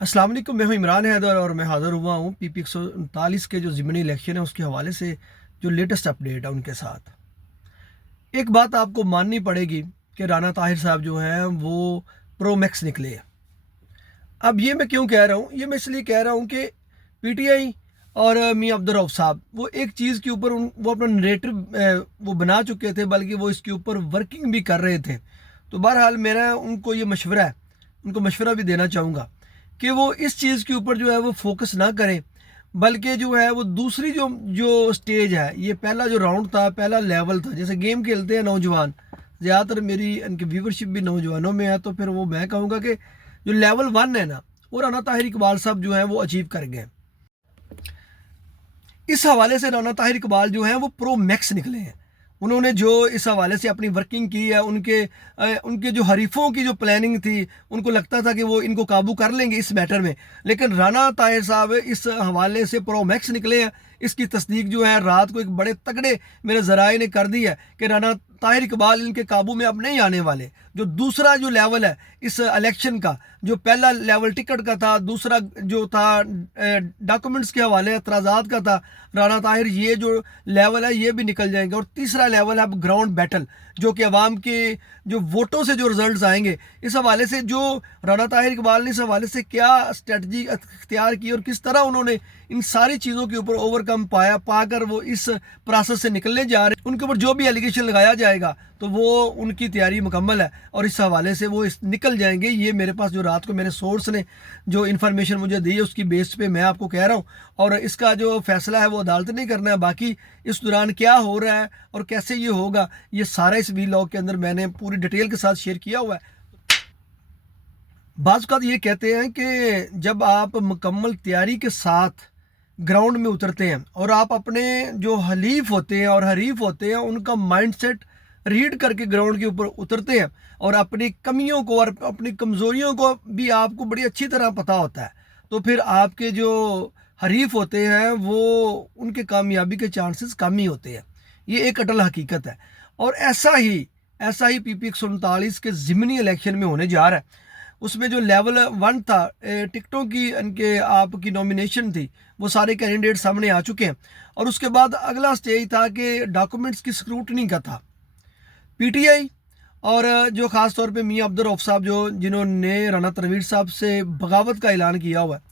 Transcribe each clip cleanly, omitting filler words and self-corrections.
अस्सलाम वालेकुम, मैं हूं इमरान हैदर और मैं हाज़िर हुआ हूं पीपी 139 के जो ज़िमनी इलेक्शन है उसके हवाले से जो लेटेस्ट अपडेट है उनके साथ। एक बात आपको माननी पड़ेगी कि राना ताहिर साहब जो हैं वो प्रो मैक्स निकले हैं। अब ये मैं क्यों कह रहा हूँ, ये मैं इसलिए कह रहा हूँ कि पीटीआई और मियां अब्दुल रऊफ साहब वो एक चीज़ के ऊपर वो अपना नरेटिव वो बना चुके थे, बल्कि वो इसके ऊपर वर्किंग भी कर रहे थे। तो बहरहाल मेरा उनको ये मशवरा है, उनको मशवरा भी देना चाहूँगा कि वो इस चीज़ के ऊपर जो है वो फोकस ना करें, बल्कि जो है वो दूसरी जो जो स्टेज है, ये पहला जो राउंड था, पहला लेवल था। जैसे गेम खेलते हैं नौजवान, ज़्यादातर मेरी इनकी व्यूवरशिप भी नौजवानों में है, तो फिर वो मैं कहूँगा कि जो लेवल वन है ना, वो राना ताहिर इकबाल साहब जो है वो अचीव कर गए। इस हवाले से राना ताहिर इकबाल जो हैं वो प्रो मैक्स निकले हैं। उन्होंने जो इस हवाले से अपनी वर्किंग की है, उनके जो हरीफों की जो प्लानिंग थी, उनको लगता था कि वो इनको काबू कर लेंगे इस मैटर में, लेकिन राना ताहिर साहब इस हवाले से प्रो मैक्स निकले हैं। इसकी तस्दीक जो है रात को एक बड़े तगड़े मेरे ज़राए ने कर दी है कि राना ताहिर इकबाल इनके काबू में अब नहीं आने वाले। जो दूसरा जो लेवल है इस इलेक्शन का, जो पहला लेवल टिकट का था, दूसरा जो था डॉक्यूमेंट्स के हवाले एतराज़ात का था, राना ताहिर ये जो लेवल है ये भी निकल जाएंगे। और तीसरा लेवल है अब ग्राउंड बैटल, जो कि अवाम के जो वोटों से जो रिजल्ट्स आएंगे, इस हवाले से जो राना ताहिर इकबाल ने इस हवाले से क्या स्ट्रेटजी अख्तियार की और किस तरह उन्होंने इन सारी चीज़ों के ऊपर ओवरकम पाकर वो इस प्रोसेस से निकलने जा रहे हैं। उनके ऊपर जो भी एलिगेशन लगाया जाएगा तो वो उनकी तैयारी मुकम्मल है और इस हवाले से वो निकल जाएंगे। ये मेरे पास जो रात को मेरे सोर्स ने जो इन्फॉर्मेशन मुझे दी है उसकी बेस पे मैं आपको कह रहा हूँ। और इसका जो फैसला है वो अदालत नहीं करना है, बाकी इस दौरान क्या हो रहा है और कैसे ये होगा, ये सारा इस वीलॉग के अंदर मैंने पूरी डिटेल के साथ शेयर किया हुआ है। बाज़ औक़ात ये कहते हैं कि जब आप मुकम्मल तैयारी के साथ ग्राउंड में उतरते हैं और आप अपने जो हलीफ होते हैं और हरीफ होते हैं उनका माइंडसेट रीड करके ग्राउंड के ऊपर उतरते हैं और अपनी कमियों को और अपनी कमज़ोरियों को भी आपको बड़ी अच्छी तरह पता होता है, तो फिर आपके जो हरीफ होते हैं वो उनके कामयाबी के चांसेस कम ही होते हैं। ये एक अटल हकीकत है। और ऐसा ही पीपी 139 के ज़िमनी इलेक्शन में होने जा रहा है। उसमें जो लेवल वन था, टिकटों की इनके आपकी नॉमिनेशन थी, वो सारे कैंडिडेट सामने आ चुके हैं। और उसके बाद अगला स्टेज था कि डॉक्यूमेंट्स की स्क्रूटनी का था। पीटीआई और जो ख़ास तौर पे मियां अब्दुल रऊफ साहब जो जिन्होंने राना तनवीर साहब से बगावत का ऐलान किया हुआ है,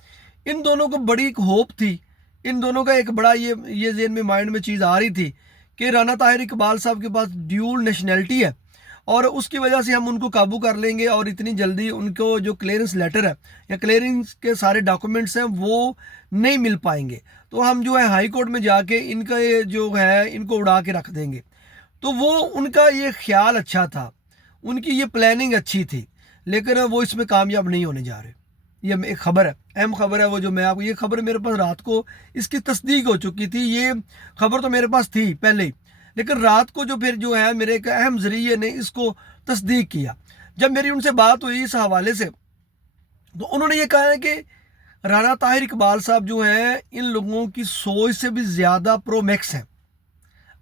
इन दोनों को बड़ी एक होप थी। इन दोनों का एक बड़ा ये ज़हन में माइंड में चीज़ आ रही थी कि राना ताहिर इकबाल साहब के पास ड्यूल नेशनैलिटी है और उसकी वजह से हम उनको काबू कर लेंगे और इतनी जल्दी उनको जो क्लियरेंस लेटर है या क्लियरेंस के सारे डॉक्यूमेंट्स हैं वो नहीं मिल पाएंगे, तो हम जो है हाई कोर्ट में जाके इनका ये जो है इनको उड़ा के रख देंगे। तो वो उनका ये ख्याल अच्छा था, उनकी ये प्लानिंग अच्छी थी, लेकिन वो इसमें कामयाब नहीं होने जा रहे। ये एक खबर है, अहम खबर है, वो जो मैं आपको ये खबर मेरे पास रात को इसकी तस्दीक हो चुकी थी। ये खबर तो मेरे पास थी पहले ही, लेकिन रात को जो फिर जो है मेरे एक अहम ज़रिए ने इसको तस्दीक किया। जब मेरी उनसे बात हुई इस हवाले से, तो उन्होंने ये कहा है कि राना ताहिर इकबाल साहब जो हैं इन लोगों की सोच से भी ज़्यादा प्रो मैक्स हैं।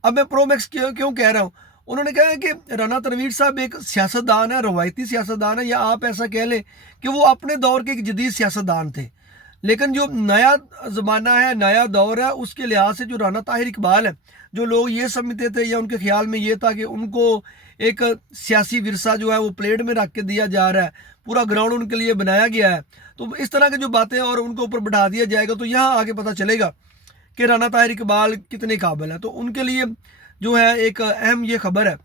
अब मैं प्रो मैक्स क्यों क्यों कह रहा हूँ, उन्होंने कहा है कि राना तनवीर साहब एक सियासतदान है, रवायती सियासतदान है, या आप ऐसा कह लें कि वो अपने दौर के एक जदीद सियासतदान थे। लेकिन जो नया ज़माना है, नया दौर है, उसके लिहाज से जो राना ताहिर इकबाल है, जो लोग ये समझते थे या उनके ख्याल में ये था कि उनको एक सियासी विरसा जो है वो प्लेट में रख के दिया जा रहा है, पूरा ग्राउंड उनके लिए बनाया गया है, तो इस तरह की जो बातें और उनको ऊपर बैठा दिया जाएगा, तो यहाँ आगे पता चलेगा कि राना ताहिर इकबाल कितने काबिल है। तो उनके लिए जो है एक अहम ये खबर है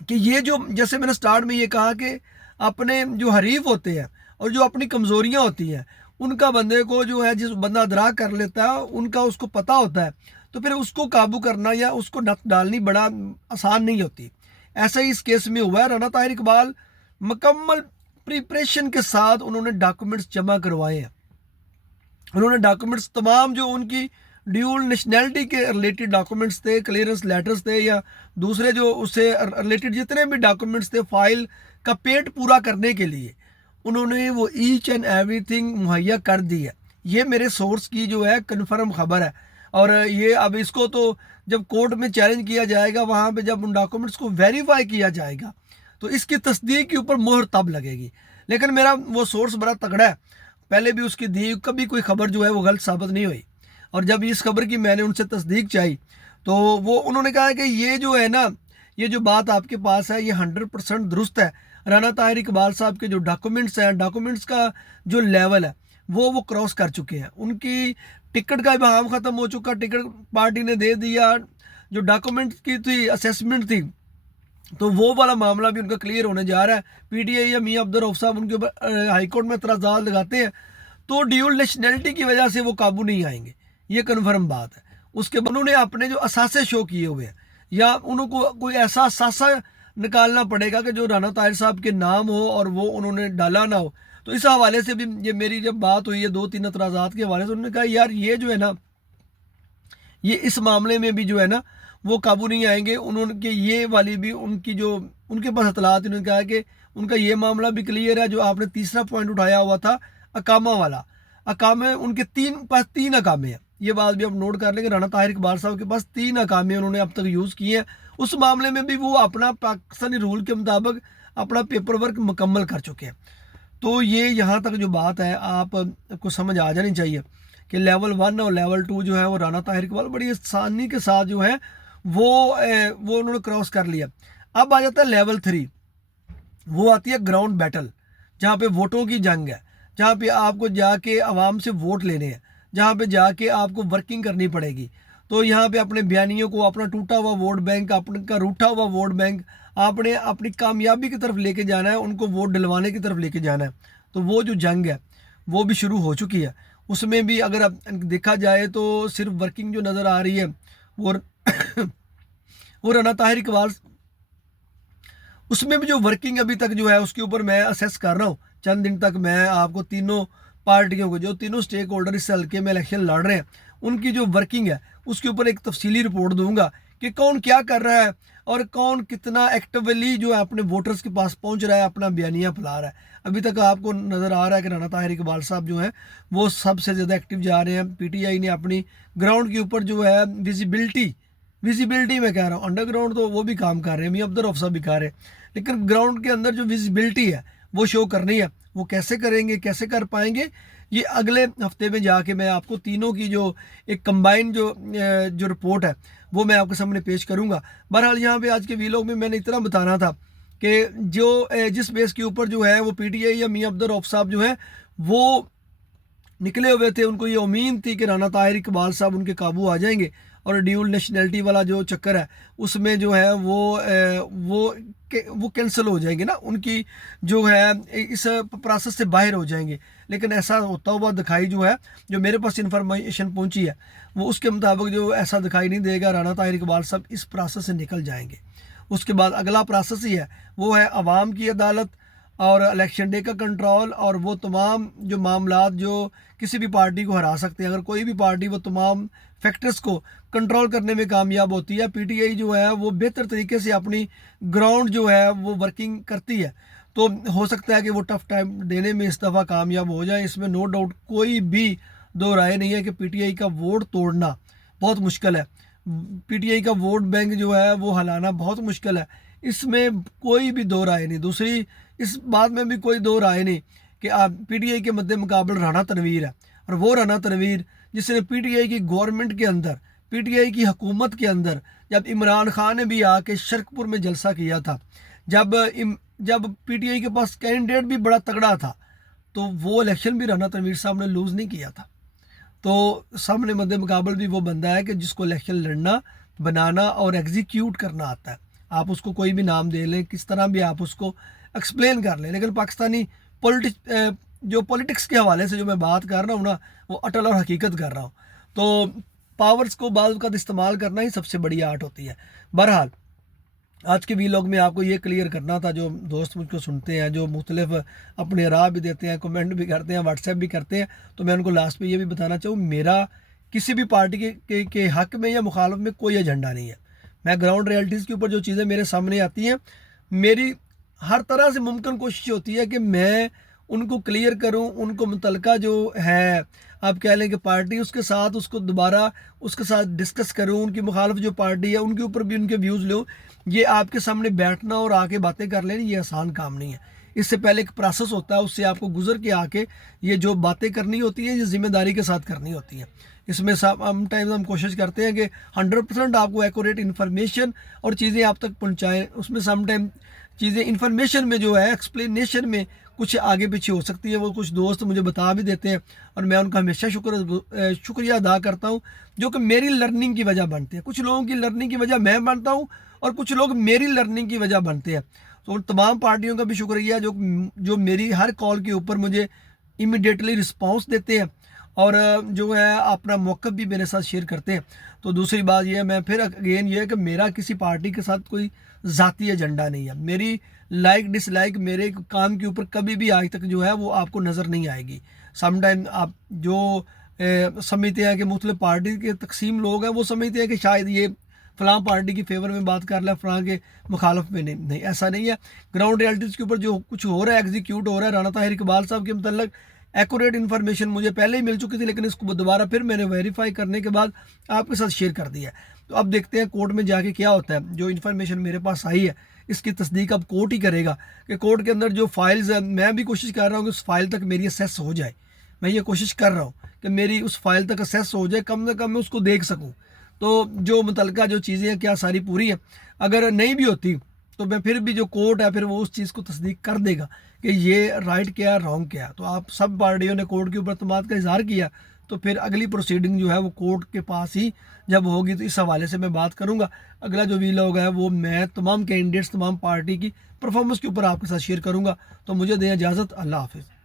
कि ये जो जैसे मैंने स्टार्ट में ये कहा कि अपने जो हरीफ होते हैं और जो अपनी कमज़ोरियाँ होती हैं उनका बंदे को जो है जिस बंदा अदराक कर लेता है उनका उसको पता होता है, तो फिर उसको काबू करना या उसको नक डालनी बड़ा आसान नहीं होती। ऐसा ही इस केस में हुआ है। राना ताहिर इकबाल मुकम्मल प्रिपरेशन के साथ उन्होंने डॉक्यूमेंट्स जमा करवाए हैं। उन्होंने डॉक्यूमेंट्स तमाम जो उनकी ड्यूल नेशनैलिटी के रिलेटेड डॉक्यूमेंट्स थे, क्लियरेंस लेटर्स थे या दूसरे जो उससे रिलेटेड जितने भी डॉक्यूमेंट्स थे, फाइल का पेट पूरा करने के लिए उन्होंने वो ईच एंड एवरीथिंग मुहैया कर दी है। ये मेरे सोर्स की जो है कन्फर्म खबर है। और ये अब इसको तो जब कोर्ट में चैलेंज किया जाएगा, वहाँ पे जब उन डॉक्यूमेंट्स को वेरीफाई किया जाएगा, तो इसकी तस्दीक के ऊपर मोहर तब लगेगी। लेकिन मेरा वो सोर्स बड़ा तगड़ा है, पहले भी उसकी दी कभी कोई खबर जो है वो गलत साबित नहीं हुई। और जब इस खबर की मैंने उनसे तस्दीक चाही तो वो उन्होंने कहा कि ये जो है ना, ये जो बात आपके पास है ये 100% दुरुस्त है। राना ताहिर इकबाल साहब के जो डॉक्यूमेंट्स हैं, डॉक्यूमेंट्स का जो लेवल है वो क्रॉस कर चुके हैं। उनकी टिकट का इबाहम ख़त्म हो चुका, टिकट पार्टी ने दे दिया। जो डॉक्यूमेंट की थी, असेसमेंट थी, तो वो वाला मामला भी उनका क्लियर होने जा रहा है। पीटीआई या मियां अब्दुल रऊफ साहब उनके ऊपर हाईकोर्ट में एतराज़ात लगाते हैं तो ड्यूल नेशनैलिटी की वजह से वो काबू नहीं आएंगे, ये कन्फर्म बात है। उसके बाद उन्होंने अपने जो असासे शो किए हुए हैं या उनको कोई ऐसा असासा निकालना पड़ेगा कि जो राना ताहिर साहब के नाम हो और वो उन्होंने डाला ना हो। तो इस हवाले से भी ये मेरी जब बात हुई है 2-3 एतराज़ात के हवाले से, उन्होंने कहा यार ये जो है ना, ये इस मामले में भी जो है ना वो काबू नहीं आएंगे। उन्होंने ये वाली भी उनकी जो उनके पास इतलात, उन्होंने कहा कि उनका ये मामला भी क्लियर है। जो आपने तीसरा पॉइंट उठाया हुआ था अकामा वाला, अकामे उनके तीन अकामे हैं। ये बात भी आप नोट कर लेंगे, राना ताहिर इकबाल साहब के पास 3 अकामे उन्होंने अब तक यूज़ किए हैं। उस मामले में भी वो अपना पाकिस्तानी रूल के मुताबिक अपना पेपर वर्क मुकम्मल कर चुके हैं। तो ये यहाँ तक जो बात है आपको समझ आ जानी चाहिए कि लेवल 1 और लेवल 2 जो है वो राना ताहिर इकबाल बड़ी आसानी के साथ जो है वो उन्होंने क्रॉस कर लिया। अब आ जाता है लेवल 3, वो आती है ग्राउंड बैटल, जहाँ पे वोटों की जंग है, जहाँ पे आपको जाके आवाम से वोट लेने हैं, जहाँ पे जाके आपको वर्किंग करनी पड़ेगी। तो यहाँ पे अपने बयानियों को, अपना टूटा हुआ वोट बैंक, अपने का रूठा हुआ वोट बैंक आपने अपनी कामयाबी की तरफ लेके जाना है, उनको वोट दिलवाने की तरफ लेके जाना है। तो वो जो जंग है वो भी शुरू हो चुकी है। उसमें भी अगर अब देखा जाए तो सिर्फ वर्किंग जो नज़र आ रही है वो वो राना ताहिर इकबाल, उसमें भी जो वर्किंग अभी तक जो है उसके ऊपर मैं असेस कर रहा हूँ। चंद दिन तक मैं आपको तीनों पार्टियों को, जो तीनों स्टेक होल्डर इस हल्के में इलेक्शन लड़ रहे हैं, उनकी जो वर्किंग है उसके ऊपर एक तफसीली रिपोर्ट दूंगा कि कौन क्या कर रहा है और कौन कितना एक्टिवली जो है अपने वोटर्स के पास पहुंच रहा है, अपना बयानिया फैला रहा है। अभी तक आपको नज़र आ रहा है कि राना ताहिर इकबाल साहब जो हैं वो सबसे ज़्यादा एक्टिव जा रहे हैं। पीटीआई ने अपनी ग्राउंड के ऊपर जो है विजिबिलिटी मैं कह रहा हूँ, अंडरग्राउंड तो वो भी काम कर रहे हैं, मियां अब्दुल रऊफ साहब भी कर रहे हैं, लेकिन ग्राउंड के अंदर जो विजिबिलिटी है वो शो करनी है। वो कैसे करेंगे, कैसे कर पाएंगे, ये अगले हफ्ते में जाके मैं आपको तीनों की जो एक कंबाइन जो रिपोर्ट है वो मैं आपके सामने पेश करूंगा। बहरहाल यहाँ पे आज के वीलॉग में मैंने इतना बताना था कि जिस बेस के ऊपर जो है वो पीटीआई या मियां अब्दुल रऊफ साहब जो है वो निकले हुए थे, उनको ये उम्मीद थी कि राना ताहिर इकबाल साहब उनके काबू आ जाएंगे और ड्यूल नेशनैलिटी वाला जो चक्कर है उसमें जो है वो कैंसिल हो जाएंगे ना, उनकी जो है इस प्रोसेस से बाहर हो जाएंगे। लेकिन ऐसा होता हुआ दिखाई जो है, जो मेरे पास इन्फॉर्मेशन पहुंची है वो उसके मुताबिक जो ऐसा दिखाई नहीं देगा। राना ताहिर इकबाल साहब इस प्रोसेस से निकल जाएंगे। उसके बाद अगला प्रोसेस ही है वो है अवाम की अदालत और इलेक्शन डे का कंट्रोल, और वो तमाम जो मामलात जो किसी भी पार्टी को हरा सकते हैं। अगर कोई भी पार्टी वो तमाम फैक्टर्स को कंट्रोल करने में कामयाब होती है, पीटीआई जो है वो बेहतर तरीके से अपनी ग्राउंड जो है वो वर्किंग करती है, तो हो सकता है कि वो टफ टाइम देने में इस दफ़ा कामयाब हो जाए। इसमें नो डाउट कोई भी दो राय नहीं है कि पीटीआई का वोट तोड़ना बहुत मुश्किल है, पीटीआई का वोट बैंक जो है वो हिलाना बहुत मुश्किल है, इसमें कोई भी दो राय नहीं। दूसरी इस बात में भी कोई दो राय नहीं कि आप पीटीआई के मद्दे मुकाबले राना तनवीर है, और वो राना तनवीर जिसने पीटीआई की गवर्नमेंट के अंदर, पीटीआई की हुकूमत के अंदर, जब इमरान खान ने भी आके शरकपुर में जलसा किया था, जब पीटीआई के पास कैंडिडेट भी बड़ा तगड़ा था, तो वो इलेक्शन भी राना तनवीर साहब ने लूज़ नहीं किया था। तो सामने मद्दे मुकाबल भी वो बंदा है कि जिसको इलेक्शन लड़ना, बनाना और एग्जीक्यूट करना आता है। आप उसको कोई भी नाम दे लें, किस तरह भी आप उसको एक्सप्लेन कर लें, लेकिन पाकिस्तानी पॉलिटिक्स के हवाले से जो मैं बात कर रहा हूँ ना, वो अटल और हकीकत कर रहा हूँ। तो पावर्स को बाज़ वक़्त इस्तेमाल करना ही सबसे बड़ी आर्ट होती है। बहरहाल आज के वीलॉग में आपको ये क्लियर करना था, जो दोस्त मुझको सुनते हैं, जो मुख्तलिफ अपने राय भी देते हैं, कमेंट भी करते हैं, व्हाट्सएप भी करते हैं, तो मैं उनको लास्ट में ये भी बताना चाहूँ, मेरा किसी भी पार्टी के हक़ में या मुखालफ में कोई एजेंडा नहीं है। मैं ग्राउंड रियलिटीज़ के ऊपर जो चीज़ें मेरे सामने आती हैं, मेरी हर तरह से मुमकिन कोशिश होती है कि मैं उनको क्लियर करूं, उनको मुतलका जो है आप कह लें कि पार्टी, उसके साथ उसको दोबारा उसके साथ डिस्कस करूं, उनकी मुखालफ जो पार्टी है उनके ऊपर भी उनके व्यूज़ लूँ। ये आपके सामने बैठना और आके बातें कर लेना ये आसान काम नहीं है। इससे पहले एक प्रोसेस होता है, उससे आपको गुजर के आके ये जो बातें करनी होती है ये ज़िम्मेदारी के साथ करनी होती है। इसमें समटाइम्स हम कोशिश करते हैं कि 100% आपको एक्यूरेट इन्फॉर्मेशन और चीज़ें आप तक पहुँचाएँ। उसमें समटाइम चीज़ें इन्फॉर्मेशन में जो है, एक्सप्लेनेशन में कुछ आगे पीछे हो सकती है, वो कुछ दोस्त मुझे बता भी देते हैं और मैं उनका हमेशा शुक्रिया अदा करता हूँ, जो कि मेरी लर्निंग की वजह बनते हैं। कुछ लोगों की लर्निंग की वजह मैं बनता हूँ और कुछ लोग मेरी लर्निंग की वजह बनते हैं। तो उन तमाम पार्टियों का भी शुक्रिया जो जो मेरी हर कॉल के ऊपर मुझे इमीडिएटली रिस्पॉन्स देते हैं और जो है अपना मौक़िफ़ भी मेरे साथ शेयर करते हैं। तो दूसरी बात ये है, मैं फिर अगेन ये है कि मेरा किसी पार्टी के साथ कोई ज़ाती एजेंडा नहीं है। मेरी लाइक डिसलाइक मेरे काम के ऊपर कभी भी आज तक जो है वो आपको नज़र नहीं आएगी। समटाइम आप जो समझते हैं कि मुख्तलिफ पार्टी के तकसीम लोग हैं, वो समझते हैं कि शायद ये फ़लाँ पार्टी की फ़ेवर में बात कर रहा है, फ़लाँ के मुखालफ में नहीं। नहीं, ऐसा नहीं है। ग्राउंड रियलिटीज़ के ऊपर जो कुछ हो रहा है, एग्जीक्यूट हो रहा है, राना ताहिर इकबाल साहब के मतलब एक्यूरेट इन्फॉर्मेशन मुझे पहले ही मिल चुकी थी, लेकिन इसको दोबारा फिर मैंने वेरीफाई करने के बाद आपके साथ शेयर कर दिया है। तो अब देखते हैं कोर्ट में जाके क्या होता है। जो इन्फॉर्मेशन मेरे पास आई है, इसकी तस्दीक अब कोर्ट ही करेगा कि कोर्ट के अंदर जो फाइल्स है, मैं भी कोशिश कर रहा हूँ कि उस फाइल तक मेरी असेस हो जाए। मैं ये कोशिश कर रहा हूँ कि मेरी उस फाइल तक असेस हो जाए, कम से कम मैं उसको देख सकूँ। तो जो मुतलका जो चीज़ें हैं क्या सारी पूरी हैं, अगर नहीं भी होती तो मैं फिर भी जो कोर्ट है फिर वो उस चीज़ को तस्दीक कर देगा कि ये राइट क्या है, रॉन्ग क्या है। तो आप सब पार्टियों ने कोर्ट के ऊपर एतमाद का इजहार किया, तो फिर अगली प्रोसीडिंग जो है वो कोर्ट के पास ही जब होगी तो इस हवाले से मैं बात करूंगा। अगला जो वीलॉग है वो मैं तमाम कैंडिडेट्स, तमाम पार्टी की परफॉर्मेंस के ऊपर आपके साथ शेयर करूंगा। तो मुझे दें इजाज़त। अल्लाह हाफिज़।